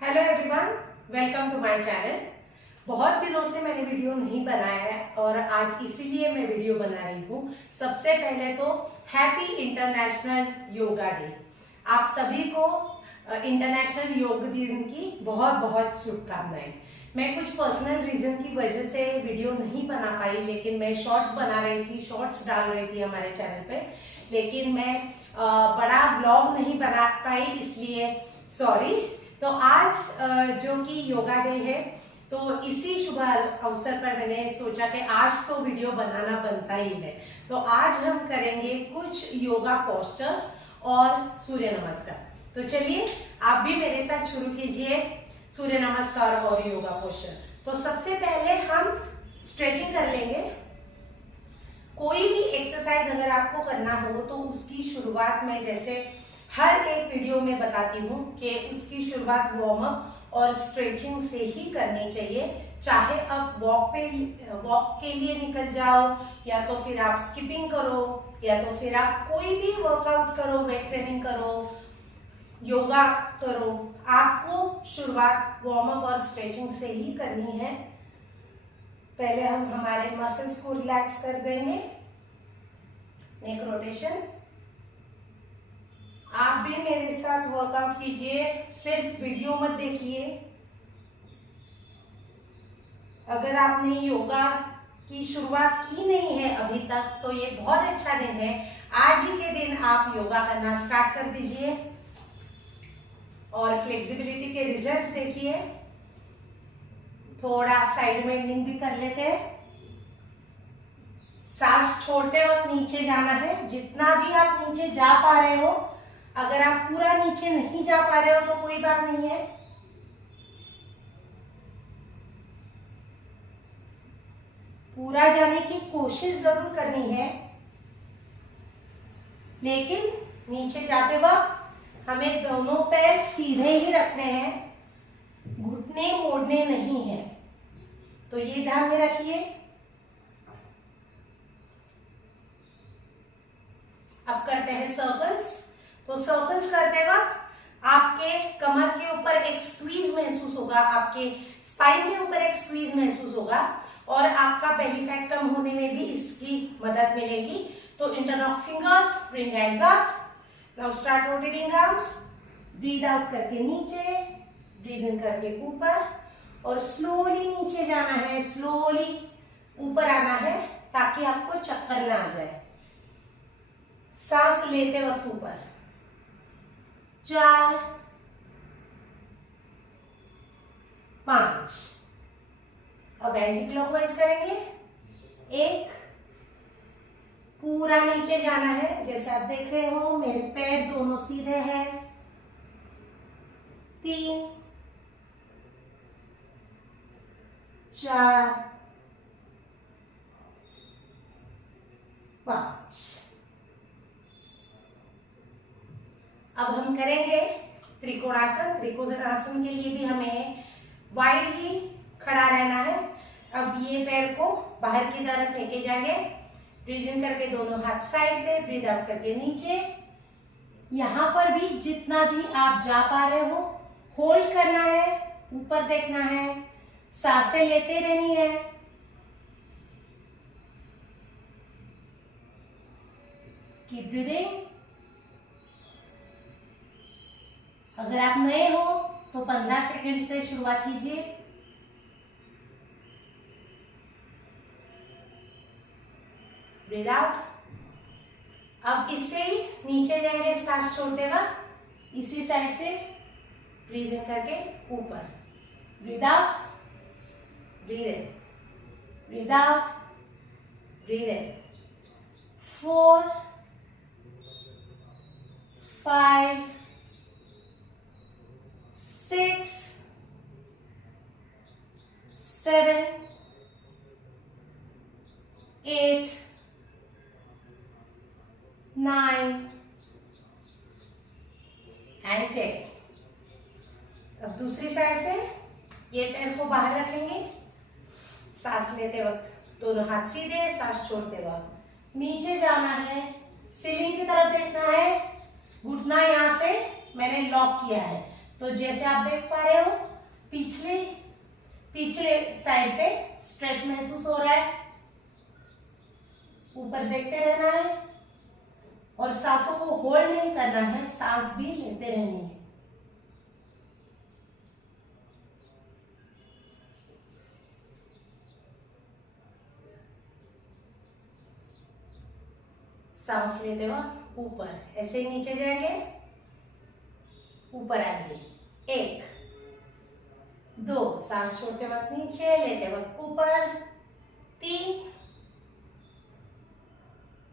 Hello everyone, welcome to my channel. बहुत दिनों से मैंने वीडियो नहीं बनाया है और आज इसीलिए मैं वीडियो बना रही हूँ। सबसे पहले तो हैप्पी इंटरनेशनल योगा डे। आप सभी को इंटरनेशनल योग दिन की बहुत बहुत शुभकामनाएं। मैं कुछ पर्सनल रीजन की वजह से वीडियो नहीं बना पाई, लेकिन मैं शॉर्ट्स बना रही थी, शॉर्ट्स डाल रही थी हमारे चैनल पे, लेकिन मैं बड़ा ब्लॉग नहीं बना पाई, इसलिए सॉरी। तो आज जो कि योगा डे है, तो इसी शुभ अवसर पर मैंने सोचा कि आज तो वीडियो बनाना बनता ही है। तो आज हम करेंगे कुछ योगा पोस्चर्स और सूर्य नमस्कार। तो चलिए आप भी मेरे साथ शुरू कीजिए सूर्य नमस्कार और योगा पोस्चर। तो सबसे पहले हम स्ट्रेचिंग कर लेंगे। कोई भी एक्सरसाइज अगर आपको करना हो तो उसकी शुरुआत में, जैसे हर एक वीडियो में बताती हूँ कि उसकी शुरुआत वार्म अप और स्ट्रेचिंग से ही करनी चाहिए। चाहे आप वॉक के लिए निकल जाओ, या तो फिर आप स्किपिंग करो, या तो फिर आप कोई भी वर्कआउट करो, वेट ट्रेनिंग करो, योगा करो, आपको शुरुआत वार्म अप और स्ट्रेचिंग से ही करनी है। पहले हम हमारे मसल्स को रिलैक्स कर देंगे। Neck rotation. आप भी मेरे साथ वर्कआउट कीजिए, सिर्फ वीडियो मत देखिए। अगर आपने योगा की शुरुआत की नहीं है अभी तक, तो ये बहुत अच्छा दिन है। आज ही के दिन आप योगा करना स्टार्ट कर दीजिए और फ्लेक्सिबिलिटी के रिजल्ट्स देखिए। थोड़ा साइड बेंडिंग भी कर लेते हैं। सांस छोड़ते वक्त नीचे जाना है, जितना भी आप नीचे जा पा रहे हो। अगर आप पूरा नीचे नहीं जा पा रहे हो तो कोई बात नहीं है। पूरा जाने की कोशिश जरूर करनी है, लेकिन नीचे जाते वक्त हमें दोनों पैर सीधे ही रखने हैं, घुटने मोड़ने नहीं है। तो ये ध्यान में रखिए। अब करते हैं सर्कल्स। तो सर्कल्स करते वक्त आपके कमर के ऊपर एक स्क्वीज महसूस होगा, आपके स्पाइन के ऊपर एक स्क्वीज महसूस होगा, और आपका बेली फैट कम होने में भी इसकी मदद मिलेगी। तो interlock fingers, bring hands up. Now start rotating arms. Breathe out करके नीचे, ब्रीद इन करके ऊपर, और स्लोली नीचे जाना है, स्लोली ऊपर आना है, ताकि आपको चक्कर ना आ जाए। सांस लेते वक्त ऊपर। 4, 5। अब एंटी क्लॉकवाइज करेंगे। 1, पूरा नीचे जाना है, जैसे आप देख रहे हो मेरे पैर दोनों सीधे हैं। 3, 4, 5। अब हम करेंगे त्रिकोणासन। त्रिकोणासन के लिए भी हमें वाइड ही खड़ा रहना है। अब ये पैर को बाहर की तरफ लेके जाएंगे। ब्रीद इन करके दोनों हाथ साइड पे, ब्रीद आउट करके नीचे। यहां पर भी जितना भी आप जा पा रहे हो होल्ड करना है, ऊपर देखना है, सांसें लेते रहनी है। Keep breathing. अगर आप नए हो तो 15 सेकंड से शुरुआत कीजिए। Breathe out. अब इससे ही नीचे जाएंगे सांस छोड़ते वक्त, इसी साइड से ब्रीद इन करके ऊपर, breathe out, breathe in, breathe out, breathe in. 4, 5, 6, 7, 8, 9 and 10। अब दूसरी साइड से ये पैर को बाहर रखेंगे। सांस लेते वक्त दोनों हाथ सीधे, सांस छोड़ते वक्त नीचे जाना है, सीलिंग की तरफ देखना है। घुटना यहां से मैंने लॉक किया है, तो जैसे आप देख पा रहे हो पिछले साइड पे स्ट्रेच महसूस हो रहा है। ऊपर देखते रहना है और सांसों को होल्ड नहीं करना है, सांस भी लेते रहनी है। सांस लेते वक्त ऊपर ऐसे ही नीचे जाएंगे, ऊपर आएंगे। 1 2, सांस छोड़ते वक्त नीचे, लेते वक्त ऊपर। 3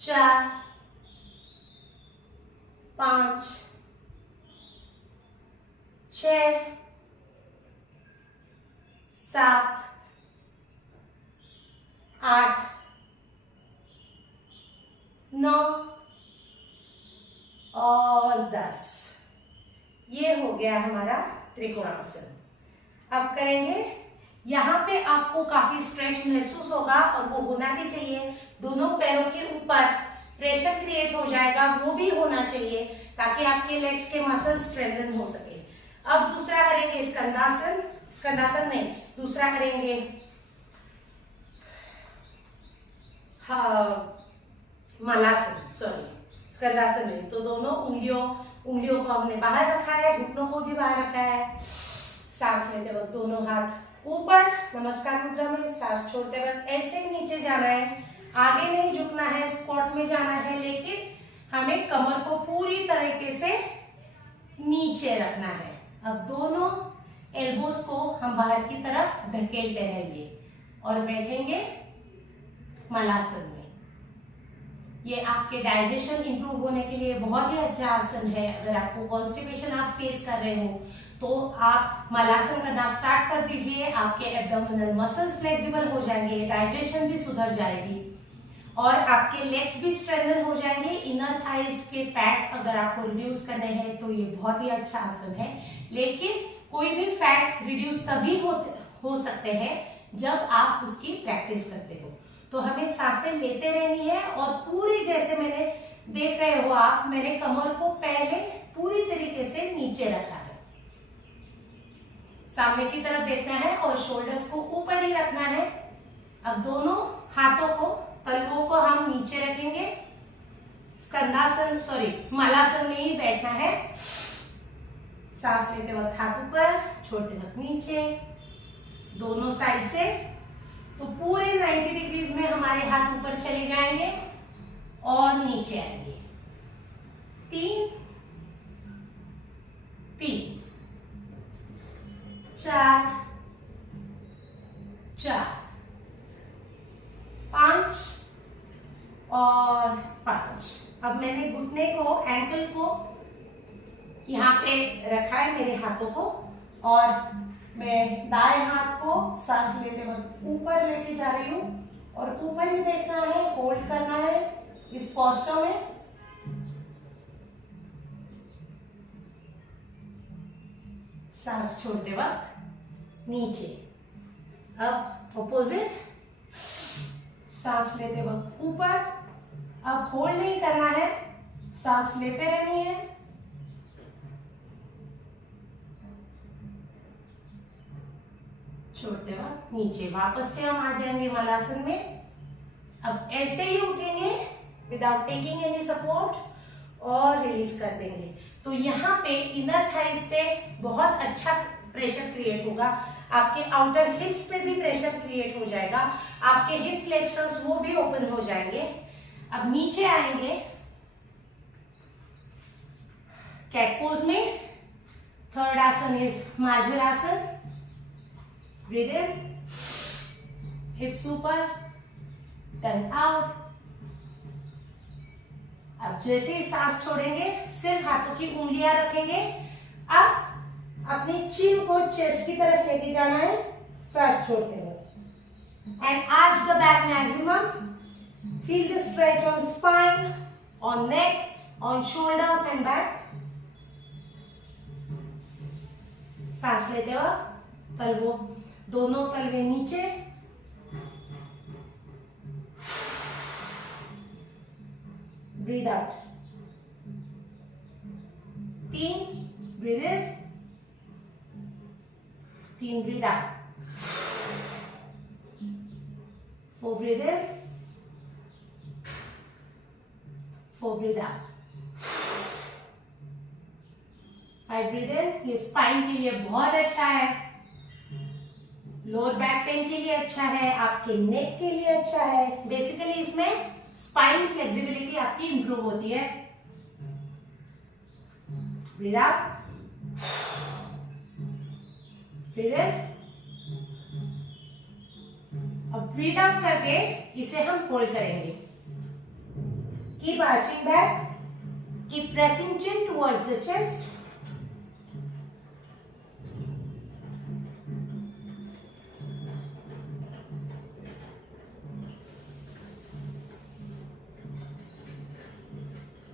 4 5 6 7 8 9 और 10। ये हो गया हमारा त्रिकोणासन। अब करेंगे, यहाँ पे आपको काफी स्ट्रेच महसूस होगा और वो होना भी चाहिए। दोनों पैरों के ऊपर प्रेशर क्रिएट हो जाएगा, वो भी होना चाहिए ताकि आपके लेग्स के मसल स्ट्रेंथन हो सके। अब दूसरा करेंगे स्कंदासन, स्कंदासन नहीं, दूसरा करेंगे मलासन, सॉरी स्कंदासन नहीं। तो दोनों उंगलियों को हमने बाहर रखा है, घुटनों को भी बाहर रखा है। सांस लेते वक्त दोनों हाथ ऊपर नमस्कार मुद्रा में, सांस छोड़ते वक्त ऐसे ही नीचे जाना है, आगे नहीं झुकना है, स्क्वाट में जाना है, लेकिन हमें कमर को पूरी तरीके से नीचे रखना है। अब दोनों एल्बोस को हम बाहर की तरफ धकेलते रहेंगे और बैठेंगे मलासन में। ये आपके डाइजेशन इंप्रूव होने के लिए बहुत ही अच्छा आसन है। अगर आपको कॉन्स्टिपेशन आप फेस कर रहे हो तो आप मलासन करना स्टार्ट कर दीजिए। आपके एब्डोमिनल मसल्स फ्लेक्सिबल हो जाएंगे, डाइजेशन भी सुधर जाएगी और आपके लेग्स भी स्ट्रेंथन हो जाएंगे। इनर थाइस के फैट अगर आपको रिड्यूस करने हैं तो ये बहुत ही अच्छा आसन है। लेकिन कोई भी फैट रिड्यूस तभी हो सकते हैं जब आप उसकी प्रैक्टिस करते हो। तो हमें सांसें लेते रहनी है और पूरी, जैसे मैंने देख रहे हो आप, मैंने कमर को पहले पूरी तरीके से नीचे रखा है, सामने की तरफ देखना है और शोल्डर्स को ऊपर ही रखना है। अब दोनों हाथों को, तलवों को हम नीचे रखेंगे। स्कंदासन, सॉरी मलासन में ही बैठना है। सांस लेते वक्त हाथ ऊपर, छोड़ते वक्त नीचे, दोनों साइड से। तो पूरे 90 डिग्रीज में हमारे हाथ ऊपर चले जाएंगे और नीचे आएंगे। 3 3 4 4 5 और 5। अब मैंने घुटने को, एंकल को यहाँ पे रखा है, मेरे हाथों को, और मैं दाएं हाथ को सांस लेते वक्त ऊपर लेके जा रही हूँ और ऊपर ही देखना है, होल्ड करना है इस पोस्चर में। सांस छोड़ते वक्त नीचे। अब ऑपोजिट, सांस लेते वक्त ऊपर। अब होल्ड नहीं करना है, सांस लेते रहनी है। छोड़ते वक्त नीचे। वापस से हम आ जाएंगे मलासन में। अब ऐसे ही उठेंगे विदाउट टेकिंग एनी सपोर्ट और रिलीज कर देंगे। तो यहाँ पे इनर थाइस पे बहुत अच्छा प्रेशर क्रिएट होगा, आपके आउटर हिप्स पे भी प्रेशर क्रिएट हो जाएगा, आपके हिप फ्लेक्सर्स वो भी ओपन हो जाएंगे। अब नीचे आएंगे कैट पोज में। Third asana is Marjarasana. Breathe in, hips ऊपर, टंग आउट। अब जैसे ही सांस छोड़ेंगे सिर्फ हाथों की उंगलियां रखेंगे। अब अपनी चिन को चेस्ट की तरफ लेके जाना है सांस छोड़ते हुए। And arch the back maximum. Feel the stretch on spine, on neck, on shoulders and back. सांस लेते वक्त तलवों, दोनों तलवे नीचे, breathe out. 3, breathe in, 3 breathe out, 4 breathe in, 4 breathe out, 5 breathe in. ये स्पाइन के लिए बहुत अच्छा है, लोअर बैक पेन के लिए अच्छा है, आपके नेक के लिए अच्छा है। बेसिकली इसमें स्पाइन फ्लेक्सिबिलिटी आपकी इंप्रूव होती है। Breathe out, breathe in. अब ब्रीद आउट करके इसे हम होल्ड करेंगे। Keep arching back, keep pressing chin towards the chest.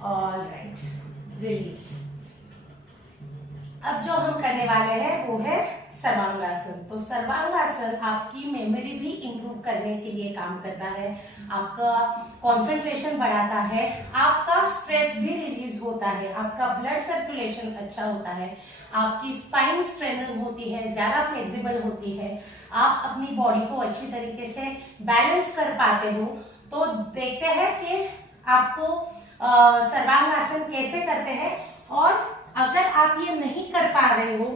All right, release. अब जो हम करने वाले हैं वो है सर्वांगासन। तो सर्वांगासन आपकी मेमोरी भी इंप्रूव करने के लिए काम करता है, आपका कंसंट्रेशन बढ़ाता है, आपका स्ट्रेस भी रिलीज होता है, आपका ब्लड सर्कुलेशन अच्छा होता है, आपकी स्पाइन स्ट्रेंथन होती है, ज्यादा फ्लेक्सिबल होती है, आप अपनी बॉडी को अच्छी तरीके से बैलेंस कर पाते हो। तो देखते हैं कि आपको सर्वांगासन कैसे करते हैं। और अगर आप ये नहीं कर पा रहे हो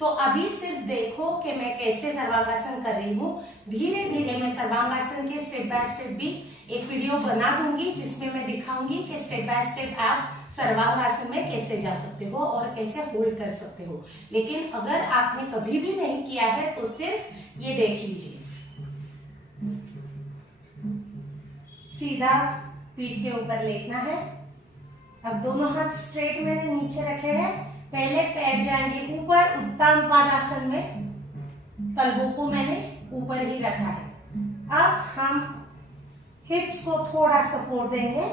तो अभी सिर्फ देखो कि मैं कैसे सर्वांगासन कर रही हूँ। धीरे धीरे मैं सर्वांगासन के स्टेप बाय स्टेप भी एक वीडियो बना दूंगी जिसमें मैं दिखाऊंगी कि स्टेप बाय स्टेप आप सर्वांगासन में कैसे जा सकते हो और कैसे होल्ड कर सकते हो। लेकिन अगर आपने कभी भी नहीं किया है तो सिर्फ ये देख लीजिए। सीधा पीठ के ऊपर लेटना है। अब दोनों हाथ स्ट्रेट मैंने नीचे रखे हैं। पहले पैर जाएंगे ऊपर उत्तान पादासन में, तलवों को मैंने ऊपर ही रखा है। अब हम हिप्स को थोड़ा सपोर्ट देंगे,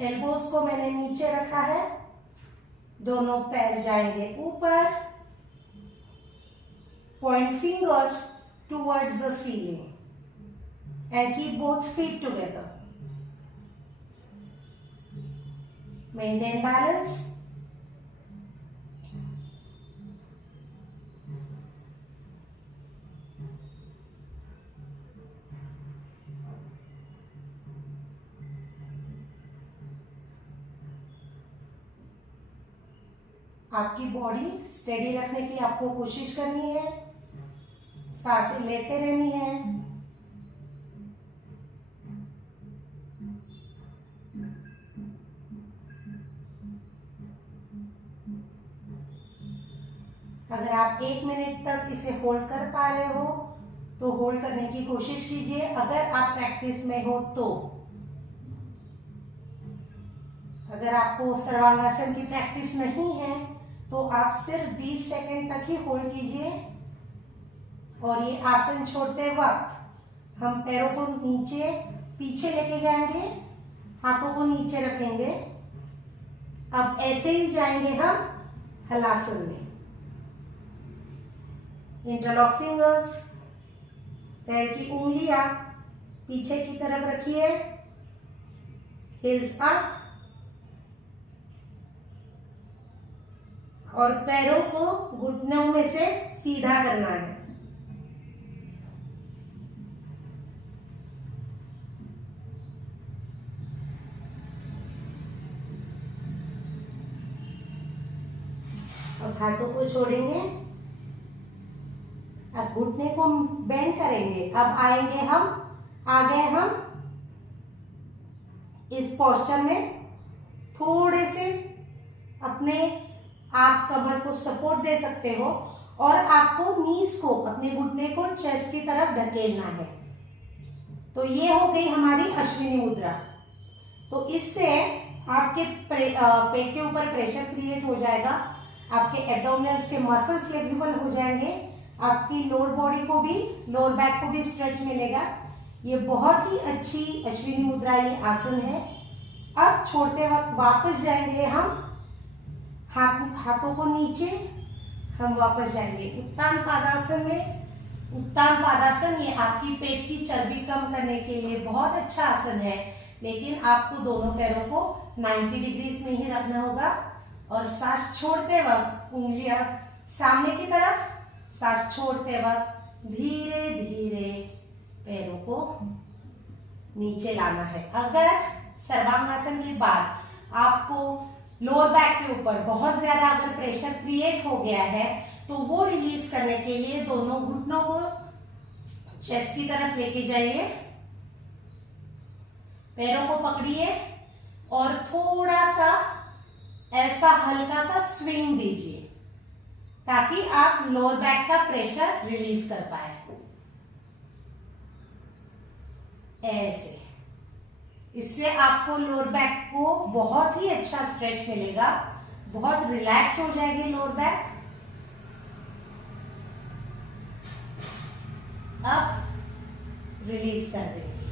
एल्बोज को मैंने नीचे रखा है, दोनों पैर जाएंगे ऊपर, point fingers towards the ceiling and keep both feet together. Maintain balance. आपकी बॉडी स्टेडी रखने की आपको कोशिश करनी है, सांसें लेते रहनी है। अगर आप 1 मिनट तक इसे होल्ड कर पा रहे हो तो होल्ड करने की कोशिश कीजिए। अगर आप प्रैक्टिस में हो तो, अगर आपको सर्वांगासन की प्रैक्टिस नहीं है तो आप सिर्फ 20 सेकंड तक ही होल्ड कीजिए। और ये आसन छोड़ते वक्त हम पैरों को नीचे पीछे लेके जाएंगे, हाथों को नीचे रखेंगे। अब ऐसे ही जाएंगे हम हलासन में। इंटरलॉक फिंगर्स, पैर की उंगलियां पीछे की तरफ रखिए, हिल्स अप, और पैरों को घुटनों में से सीधा करना है। अब हाथों को छोड़ेंगे, अब घुटने को बेंड करेंगे। अब आएंगे हम, आ गए हम इस पोस्चर में। थोड़े से अपने आप कमर को सपोर्ट दे सकते हो और आपको नीज को, अपने घुटने को चेस्ट की तरफ ढकेलना है। तो ये हो गई हमारी अश्विनी मुद्रा। तो इससे आपके पेट के ऊपर प्रेशर क्रिएट हो जाएगा, आपके एब्डोमिनल्स के मसल फ्लेक्सिबल हो जाएंगे, आपकी लोअर बॉडी को भी, लोअर बैक को भी स्ट्रेच मिलेगा। ये बहुत ही अच्छी अश्विनी मुद्रा ये आसन है। अब छोड़ते वक्त वापस जाएंगे हम, हाथों को नीचे, हम वापस जाएंगे उत्तान पादासन में। उत्तान पादासन ये आपकी पेट की चर्बी कम करने के लिए बहुत अच्छा आसन है, लेकिन आपको दोनों पैरों को 90 डिग्रीज में ही रखना होगा। और सांस छोड़ते वक्त उंगलियां सामने की तरफ, सांस छोड़ते वक्त धीरे धीरे पैरों को नीचे लाना है। अगर सर्वांगासन के बाद आपको लोअर बैक के ऊपर बहुत ज्यादा अगर प्रेशर क्रिएट हो गया है तो वो रिलीज करने के लिए दोनों घुटनों को चेस्ट की तरफ लेके जाइए, पैरों को पकड़िए और थोड़ा सा ऐसा हल्का सा स्विंग दीजिए ताकि आप लोअर बैक का प्रेशर रिलीज कर पाए। ऐसे, इससे आपको लोअर बैक को बहुत ही अच्छा स्ट्रेच मिलेगा, बहुत रिलैक्स हो जाएगी लोअर बैक। अब रिलीज कर देंगे।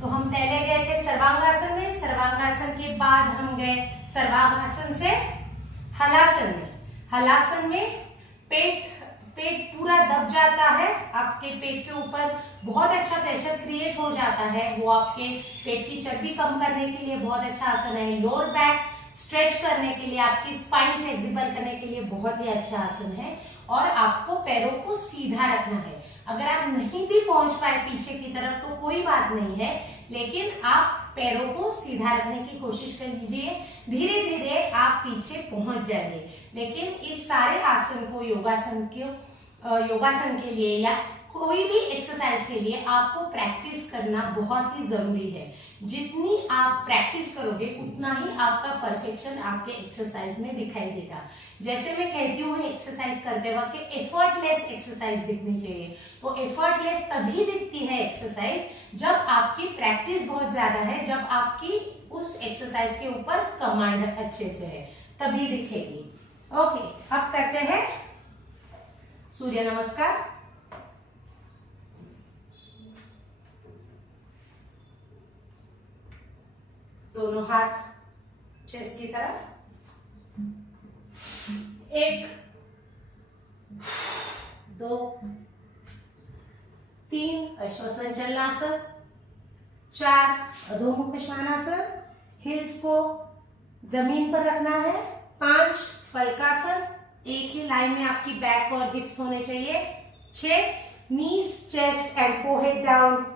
तो हम पहले गए थे सर्वांगासन में, सर्वांगासन के बाद हम गए सर्वांगासन से हलासन में। हलासन में पेट पूरा दब जाता है, आपके पेट के ऊपर बहुत अच्छा प्रेशर क्रिएट हो जाता है। वो आपके पेट की चर्बी कम करने के लिए बहुत अच्छा आसन है। लोअर बैक स्ट्रेच करने के लिए, आपकी स्पाइन फ्लेक्सिबल करने के लिए बहुत ही अच्छा आसन है। और आपको पैरों को सीधा रखना है। अगर आप नहीं भी पहुंच पाए पीछे की तरफ तो कोई बात नहीं है, लेकिन आप पैरों को सीधा रखने की कोशिश कीजिए। धीरे धीरे आप पीछे पहुंच जाएंगे। लेकिन इस सारे आसन को योगासन के लिए या कोई भी एक्सरसाइज के लिए आपको प्रैक्टिस करना बहुत ही जरूरी है। जितनी आप प्रैक्टिस करोगे उतना ही आपका परफेक्शन आपके एक्सरसाइज में दिखाई देगा। जैसे मैं कहती हूँ एक्सरसाइज करते वक्त एफर्टलेस एक्सरसाइज दिखनी चाहिए। तो एफर्टलेस तभी दिखती है एक्सरसाइज जब आपकी प्रैक्टिस बहुत ज्यादा है, जब आपकी उस एक्सरसाइज के ऊपर कमांड अच्छे से है, तभी दिखेगी। ओके, अब करते हैं सूर्य नमस्कार। दोनों हाथ चेस्ट की तरफ, 1 2 3 अश्वसंचलनासन, 4 अधोमुख श्वानासन, हिल्स को जमीन पर रखना है, 5 फलकासन, एक ही लाइन में आपकी बैक और हिप्स होने चाहिए, 6 knees chest and forehead down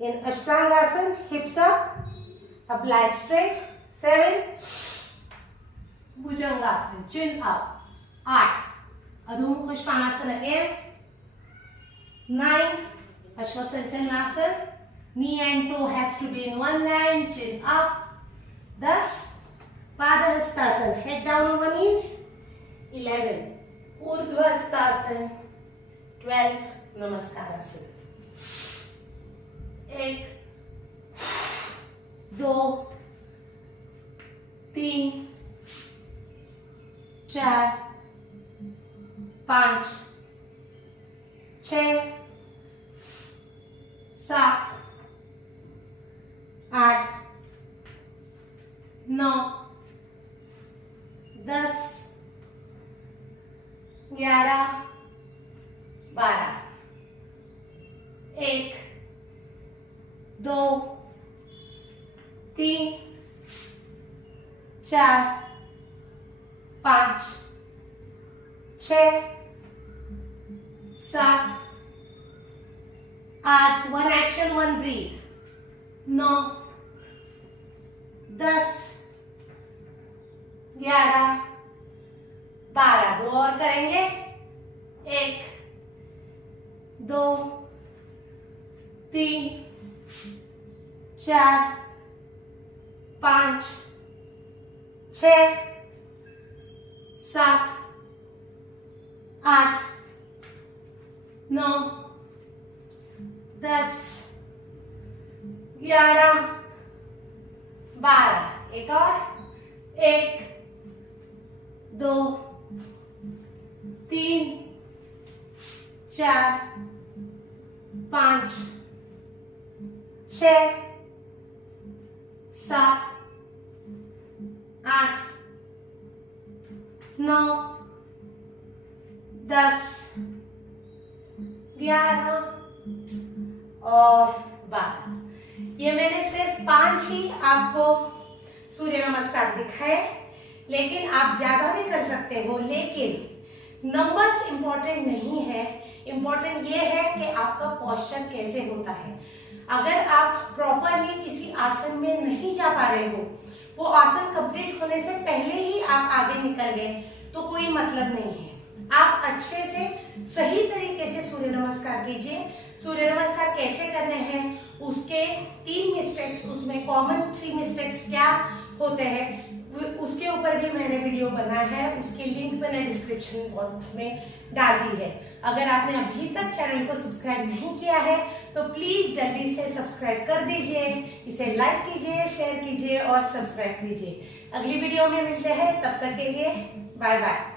in Ashtangasana, hips up, apply straight, 7 Bhujangasana, chin up, 8 Adho Mukha Svanasana again, 9 Ashwasanchalanasana, knee and toe has to be in one line, chin up, 10 padahastasana, head down over knees, 11 ऊर्ध्वहस्तासन, 12 नमस्कारासन, 1 2 3 4 5 6 7 8 9 10 11 12 1 2 3 4 5 6 7 8 one action one breathe, 9 10 11 12 दो और करेंगे, 1 2 3 4 5 6 7 8 9 10 11 12 एक और, 1 2 3 4 5 6 7 8 9 10 11 और 12। ये मैंने सिर्फ 5 ही आपको सूर्य नमस्कार दिखाए, लेकिन आप ज्यादा भी कर सकते हो। लेकिन नंबर्स इंपॉर्टेंट नहीं है, इंपॉर्टेंट ये है कि आपका पोस्चर कैसे होता है। अगर आप प्रॉपरली किसी आसन में नहीं जा पा रहे हो, वो आसन कंप्लीट होने से पहले ही आप आगे निकल गए, तो कोई मतलब नहीं है। आप अच्छे से सही तरीके से सूर्य नमस्कार कीजिए। सूर्य नमस्कार कैसे करने हैं, उसके 3 मिस्टेक्स, उसमें कॉमन 3 मिस्टेक्स क्या होते हैं, उसके ऊपर भी मैंने वीडियो बनाया है। उसकी लिंक मैंने डिस्क्रिप्शन बॉक्स में डाल दी है। अगर आपने अभी तक चैनल को सब्सक्राइब नहीं किया है तो प्लीज जल्दी से सब्सक्राइब कर दीजिए, इसे लाइक कीजिए, शेयर कीजिए और सब्सक्राइब कीजिए। अगली वीडियो में मिलते हैं, तब तक के लिए बाय बाय।